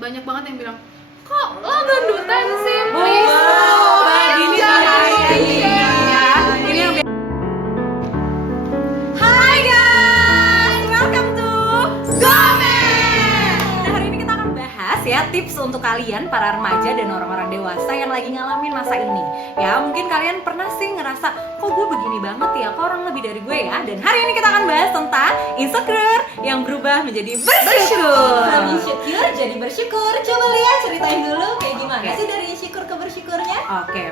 Banyak banget yang bilang, kok lo gendutan sih, please. Ini yang Hai guys, welcome to Gomen. Nah, hari ini kita akan bahas ya tips untuk kalian para remaja dan orang-orang dewasa yang lagi ngalamin masa ini. Ya mungkin kalian pernah sih ngerasa, kok gue begini banget ya, kok orang lebih dari gue ya. Dan hari ini kita akan bahas tentang insecure yang berubah menjadi bersyukur. From insecure jadi bersyukur. Coba lihat ceritain dulu kayak gimana Oke. sih dari insecure ke bersyukurnya? Oke,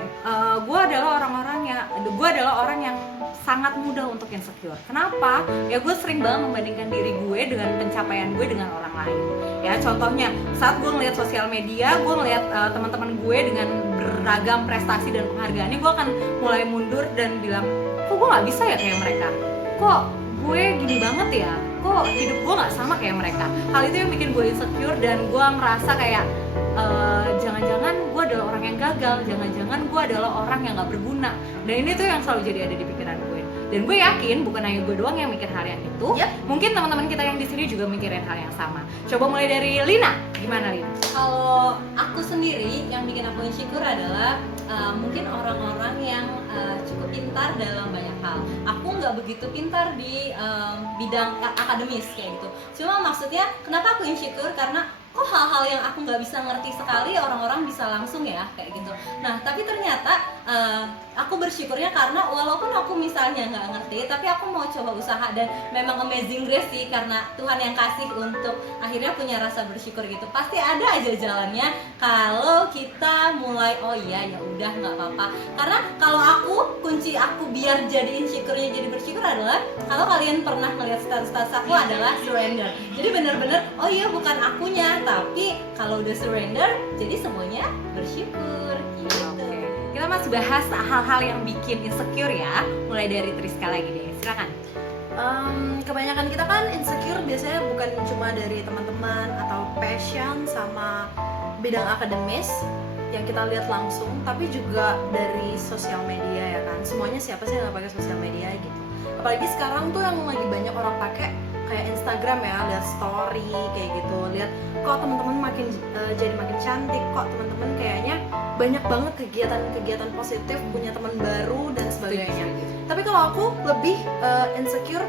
gue adalah orang yang sangat mudah untuk insecure. Kenapa? Ya gue sering banget membandingkan diri gue dengan pencapaian gue dengan orang lain. Ya contohnya saat gue ngeliat sosial media, gue ngeliat teman-teman gue dengan beragam prestasi dan penghargaannya, gue akan mulai mundur dan bilang, kok gue nggak bisa ya kayak mereka? Kok gue gini banget ya? Kok hidup gue nggak sama kayak mereka? Hal itu yang bikin gue insecure dan gue ngerasa kayak jangan-jangan gue adalah orang yang gagal, jangan-jangan gue adalah orang yang nggak berguna. Dan ini tuh yang selalu jadi ada di pikiran gue. Dan gue yakin bukan hanya gue doang yang mikir hal yang itu. Yep. Mungkin teman-teman kita yang di sini juga mikirin hal yang sama. Coba mulai dari Lina. Gimana Lina? Kalau aku sendiri yang bikin aku insecure adalah mungkin orang-orang yang cukup pintar dalam banyak hal. Aku nggak begitu pintar di bidang akademis kayak gitu. Cuma maksudnya kenapa aku insecure karena kok hal-hal yang aku nggak bisa ngerti sekali orang-orang bisa langsung ya kayak gitu. Nah tapi ternyata aku bersyukurnya karena walaupun aku misalnya nggak ngerti, tapi aku mau coba usaha dan memang amazing grace sih karena Tuhan yang kasih untuk akhirnya punya rasa bersyukur gitu. Pasti ada aja jalannya kalau kita mulai oh iya ya udah nggak apa-apa. Karena kalau aku kunci aku biar jadi insecure-nya jadi bersyukur adalah kalau kalian pernah melihat status aku adalah surrender. Jadi benar-benar oh iya bukan akunya, tapi kalau udah surrender jadi semuanya bersyukur gitu. Kita masih bahas hal-hal yang bikin insecure ya. Mulai dari Triska lagi deh. Silakan. Kebanyakan kita kan insecure biasanya bukan cuma dari teman-teman atau passion sama bidang akademis yang kita lihat langsung, tapi juga dari sosial media ya kan. Semuanya siapa sih yang nggak pakai sosial media gitu. Apalagi sekarang tuh yang lagi banyak orang pakai kayak Instagram ya, lihat story kayak gitu, lihat kok teman-teman jadi makin cantik, kok teman-teman kayaknya banyak banget kegiatan-kegiatan positif, punya teman baru dan sebagainya. Tapi kalau aku lebih insecure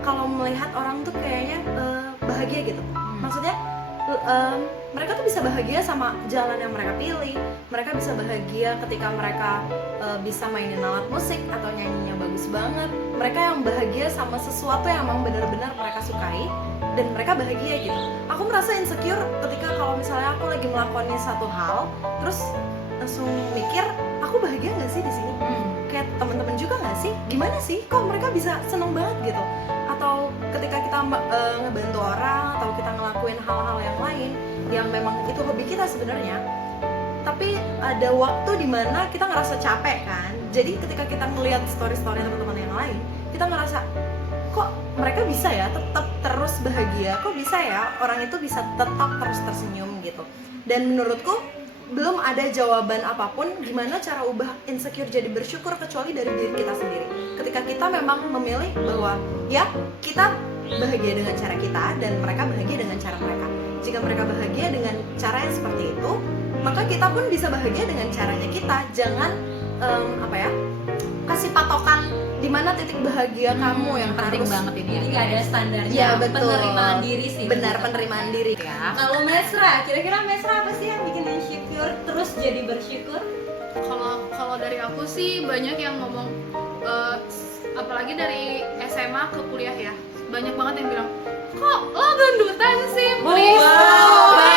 kalau melihat orang tuh kayaknya bahagia gitu. Maksudnya mereka tuh bisa bahagia sama jalan yang mereka pilih. Mereka bisa bahagia ketika mereka bisa mainin alat musik atau nyanyinya bagus banget. Mereka yang bahagia sama sesuatu yang emang benar-benar mereka sukai dan mereka bahagia gitu. Aku merasa insecure ketika kalau misalnya aku lagi melakukan satu hal, terus langsung mikir, aku bahagia nggak sih di sini? Kayak teman-teman juga nggak sih? Gimana sih? Kok mereka bisa seneng banget gitu? Atau ketika kita ngebantu orang atau kita ngelakuin hal-hal yang lain yang memang itu hobi kita sebenarnya, tapi ada waktu dimana kita ngerasa capek kan. Jadi ketika kita ngelihat story-story teman-teman yang lain, kita ngerasa kok mereka bisa ya tetap terus bahagia, kok bisa ya orang itu bisa tetap terus tersenyum gitu. Dan menurutku belum ada jawaban apapun gimana cara ubah insecure jadi bersyukur kecuali dari diri kita sendiri. Ketika kita memang memilih bahwa ya kita bahagia dengan cara kita dan mereka bahagia dengan cara mereka. Jika mereka bahagia dengan cara yang seperti itu, maka kita pun bisa bahagia dengan caranya kita. Jangan kasih patokan di mana titik bahagia kamu yang penting harus. banget ini ya. Jadi nggak ada standarnya. Iya, betul. Penerimaan diri sih. Benar, penerimaan diri Ya. Kalau Mesra, kira-kira Mesra apa sih yang bikin insecure terus jadi bersyukur? Kalau dari aku sih banyak yang ngomong, apalagi dari SMA ke kuliah ya, banyak banget yang bilang, kok lo gendutan sih, please.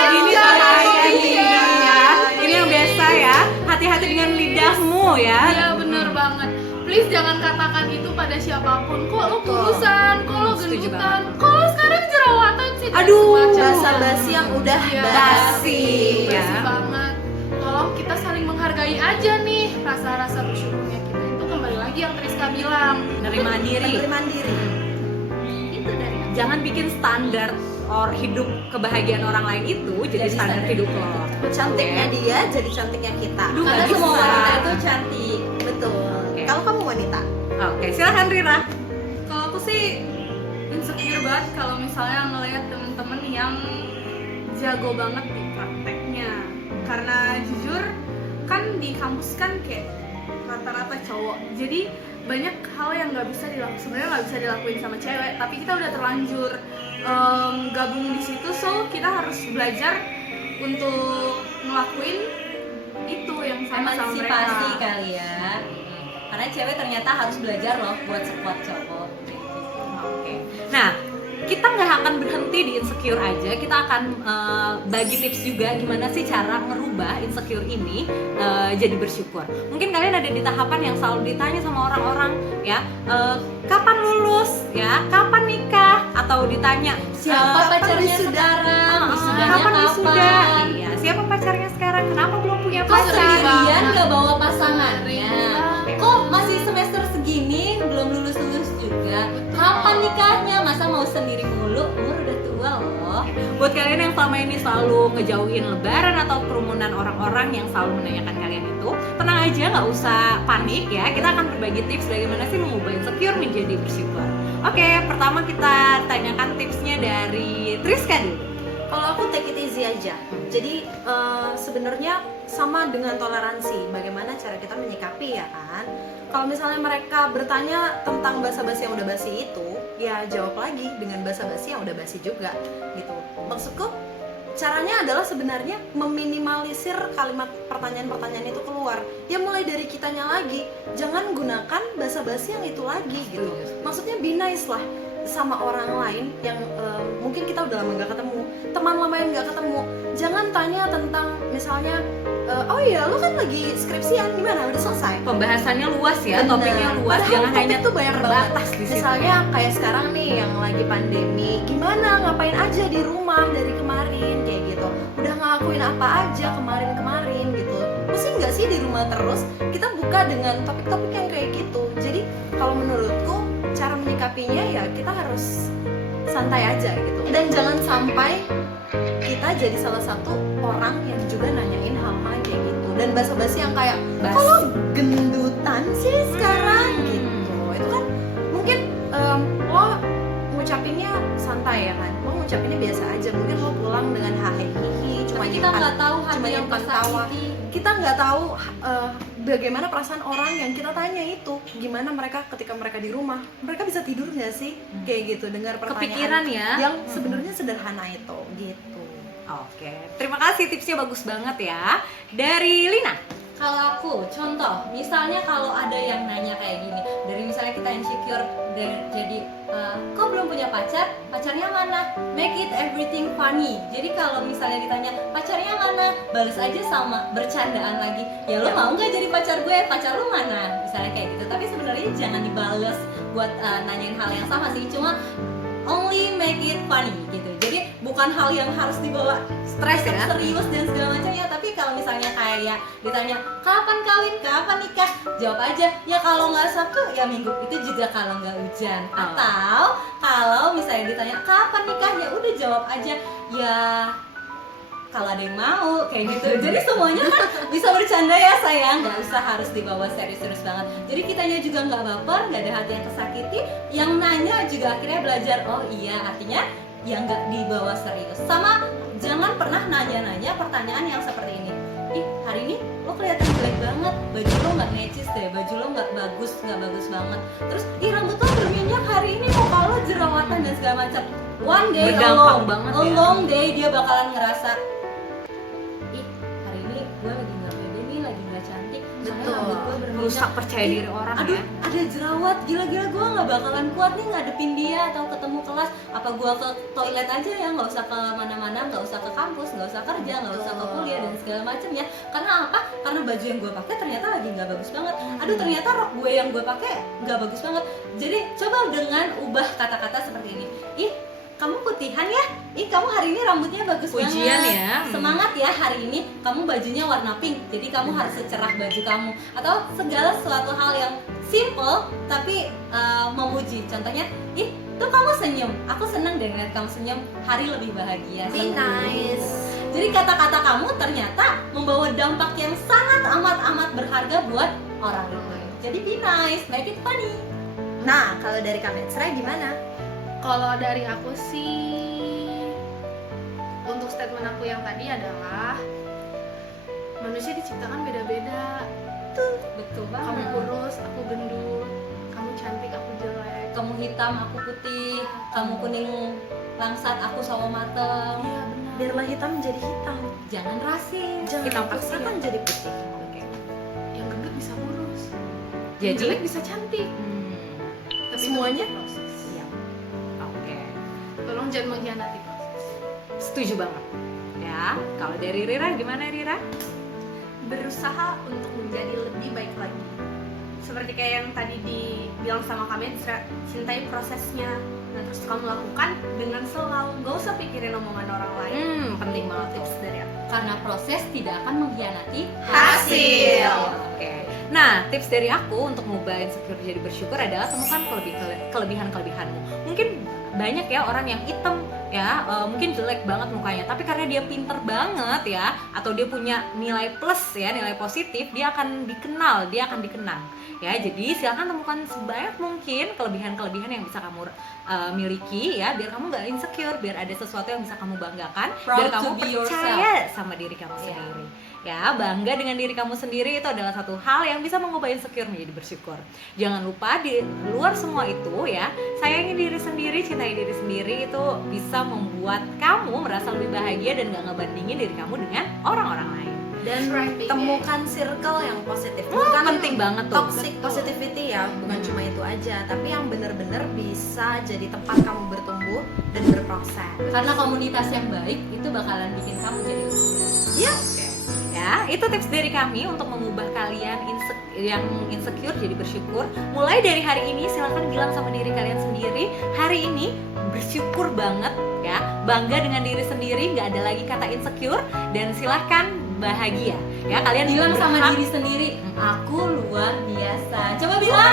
Ini bahaya nih ya. Ini yang biasa ya. Hati-hati dengan lidahmu ya. Iya bener banget. Please jangan katakan itu pada siapapun. Kok lo kurusan, kok lo Setuju gendutan, kok lo sekarang jerawatan sih. dan Aduh, semacamnya. basa-basi yang udah Iya, basi ya. basi banget. Tolong kita saling menghargai aja nih rasa-rasa bersyukurnya kita. Itu kembali lagi yang Triska bilang. Penerimaan diri. penerimaan diri. Itu dari aku. Jangan bikin standar hidup kebahagiaan orang lain itu jadi standar hidup lo. Cantiknya dia jadi cantiknya kita. Aduh, Karena nggak semua bisa. wanita itu cantik. Betul. Oke. Kalau kamu wanita, Oke, silakan Rira. Kalau aku sih insecure banget kalau misalnya ngelihat temen-temen yang jago banget di prakteknya. Karena jujur kan di kampus kan kayak rata-rata cowok, jadi banyak hal yang nggak bisa dilakukan, sebenarnya nggak bisa dilakuin sama cewek, tapi kita udah terlanjur gabung di situ, so kita harus belajar untuk ngelakuin itu yang sama Emansipasi mereka. kali ya. Karena cewek ternyata harus belajar loh buat sekuat cowok. Oke. Nah, kita nggak akan berhenti di insecure aja. Kita akan bagi tips juga gimana sih cara ngerubah insecure ini jadi bersyukur. Mungkin kalian ada di tahapan yang selalu ditanya sama orang-orang ya, kapan lulus ya, kapan nikah, atau ditanya Siapa pacarnya wisuda? sekarang? Wisudanya kapan wisuda? kapan? Iya, siapa pacarnya sekarang? Kenapa belum punya Kok pacar? sendirian banget. gak bawa pasangannya? Sering Kok masih semester segini belum lulus-lulus juga? Kapan nikahnya? Masa mau sendiri mulu? Umur udah tua loh. Buat kalian yang selama ini selalu ngejauhin lebaran atau kerumunan orang-orang yang selalu menanyakan kalian itu, tenang aja, nggak usah panik ya. Kita akan berbagi tips bagaimana sih mengubah insecure menjadi bersyukur. Oke, pertama kita tanyakan tipsnya dari Triska dulu. Kalau aku take it easy aja. Jadi sebenarnya sama dengan toleransi. Bagaimana cara kita menyikapi ya kan? Kalau misalnya mereka bertanya tentang basa-basi yang udah basi itu, ya jawab lagi dengan basa-basi yang udah basi juga gitu. Maksudku caranya adalah sebenarnya meminimalisir kalimat pertanyaan-pertanyaan itu keluar. Ya mulai dari kitanya lagi. Jangan gunakan basa-basi yang itu lagi gitu. Maksudnya be nice lah sama orang lain yang mungkin kita udah lama nggak ketemu, teman lama yang nggak ketemu. Jangan tanya tentang misalnya oh iya lu kan lagi skripsian gimana, udah selesai. Pembahasannya luas ya, Bener. topiknya luas, Padahal jangan topik hanya tuh banyak terbatas banget. di situ. Misalnya kayak sekarang nih yang lagi pandemi, gimana ngapain aja di rumah dari kemarin kayak gitu. Udah ngelakuin apa aja kemarin gitu. Pusing nggak sih di rumah terus? Kita buka dengan topik-topik yang kayak gitu. Jadi kalau menurutku cara menyikapinya ya kita harus santai aja gitu. Dan jangan sampai kita jadi salah satu orang yang juga nanyain hal-hal kayak gitu. Dan basa-basi yang kayak kalau gendutan sih sekarang gitu. Itu kan mungkin lo ngucapinnya santai ya kan, lo ngucapinnya biasa aja. Mungkin lo pulang dengan hahehe, cuma Tapi kita nggak tahu cuma hati yang nyimpan tawa. tersakiti. Kita nggak tahu bagaimana perasaan orang yang kita tanya itu, gimana mereka ketika mereka di rumah, mereka bisa tidur nggak sih kayak gitu, dengar pertanyaan Kepikiran ya. yang sebenarnya sederhana itu gitu. Oke, terima kasih, tipsnya bagus banget ya. Dari Lina. Kalau aku, contoh, misalnya kalau ada yang nanya kayak gini, dari misalnya kita insecure, jadi kok belum punya pacar, pacarnya mana? Make it everything funny. Jadi kalau misalnya ditanya pacarnya mana, balas aja sama bercandaan lagi. Ya lo mau nggak jadi pacar gue? Pacar lo mana? Misalnya kayak gitu. Tapi sebenarnya jangan dibales buat nanyain hal yang sama sih. Cuma only make it funny gitu. Jadi bukan hal yang harus dibawa Stres ya. serius dan segala macam ya. Tapi kalau misalnya kayak ditanya kapan kawin, kapan nikah, jawab aja ya kalau nggak Sabtu ya Minggu, itu juga kalau nggak hujan. Atau kalau misalnya ditanya kapan nikah, ya udah jawab aja ya kalau ada yang mau kayak gitu. Jadi semuanya kan bisa bercanda ya sayang, nggak usah harus dibawa serius-serius banget. Jadi kitanya juga nggak baper, nggak ada hati yang tersakiti. Yang nanya juga akhirnya belajar, oh iya artinya ya nggak dibawa serius. Sama jangan pernah nanya-nanya pertanyaan yang seperti ini. Ih hari ini lo kelihatan jelek banget, baju lo nggak necis deh, baju lo nggak bagus banget. Terus ih rambut lo berminyak hari ini, muka lo jerawatan dan segala macam. One day Berdampak banget ya. a long day dia bakalan ngerasa ih hari ini gue lagi nggak pede nih, lagi nggak cantik, soalnya Betul. rambut gue berminyak. Rusak percaya diri orang Aduh, ya. ada jerawat, gila-gila gue nggak bakalan kuat nih ngadepin dia atau ketemu kelas. Apa gue ke toilet aja ya, nggak usah ke mana-mana, nggak usah ke kampus, nggak usah kerja, nggak usah ke kuliah dan segala macam ya. Karena apa? Karena baju yang gue pakai ternyata lagi nggak bagus banget. Aduh, ternyata rok gue yang gue pakai nggak bagus banget. Jadi coba dengan ubah kata-kata seperti ini. Ih, kamu putihan ya? Ih, kamu hari ini rambutnya bagus Pujian banget. ya. Semangat ya hari ini, kamu bajunya warna pink. Jadi kamu harus secerah baju kamu. Atau segala suatu hal yang simple tapi memuji. Contohnya, ih, tuh kamu senyum. Aku senang deh ngeliat kamu senyum. Hari lebih bahagia. Be nice. Jadi kata-kata kamu ternyata membawa dampak yang sangat amat berharga buat orang lain. Jadi be nice, make it funny. Nah kalau dari kalian Serai gimana? Kalau dari aku sih untuk step statement aku yang tadi adalah manusia diciptakan beda-beda. Betul Kamu banget. kurus, aku gendut. Kamu cantik, aku jelek. Kamu hitam, aku putih. Kamu kuning langsat, aku sawo mateng. Iya benar. Biarlah hitam menjadi hitam, Jangan rasis. jangan Hitam putih pasti kan jadi putih. Oke. Yang gendut bisa kurus. Yang Jadi jelek bisa cantik. Tapi Semuanya? itu proses. siap. Oke. Tolong jangan mengkhianati proses. Setuju banget. Ya, kalau dari Rira gimana Rira? Berusaha untuk menjadi lebih baik lagi. Seperti kayak yang tadi dibilang sama kami, cintai prosesnya. Nah, terus kamu lakukan dengan selalu, gak usah pikirin omongan orang lain. Penting banget Tips tuh. dari aku. Karena proses tidak akan mengkhianati Hasil. Oke. Nah, tips dari aku untuk mengubah insecure jadi bersyukur adalah temukan kelebihan-kelebihanmu. Mungkin banyak ya orang yang hitam ya, mungkin jelek banget mukanya, tapi karena dia pinter banget ya, atau dia punya nilai plus ya, nilai positif, dia akan dikenal, dia akan dikenang ya. Jadi silakan temukan sebanyak mungkin kelebihan-kelebihan yang bisa kamu miliki ya, biar kamu nggak insecure, biar ada sesuatu yang bisa kamu banggakan, Proud biar kamu to be percaya sama diri kamu Iya. sendiri. Ya, bangga dengan diri kamu sendiri itu adalah satu hal yang bisa mengubah insecure menjadi bersyukur. Jangan lupa di luar semua itu ya, sayangi diri sendiri, cintai diri sendiri, itu bisa membuat kamu merasa lebih bahagia dan gak ngebandingin diri kamu dengan orang-orang lain. Dan Right, temukan circle yang positif. Penting banget tuh. Toxic positivity ya, bukan cuma itu aja, tapi yang benar-benar bisa jadi tempat kamu bertumbuh dan berproses. Karena komunitas yang baik itu bakalan bikin kamu jadi Ya, ya, itu tips dari kami untuk mengubah kalian yang insecure jadi bersyukur. Mulai dari hari ini silahkan bilang sama diri kalian sendiri, hari ini bersyukur banget ya, bangga dengan diri sendiri, nggak ada lagi kata insecure, dan silahkan bahagia ya. Kalian bilang sama berhak- diri sendiri, aku luar biasa. Coba bilang.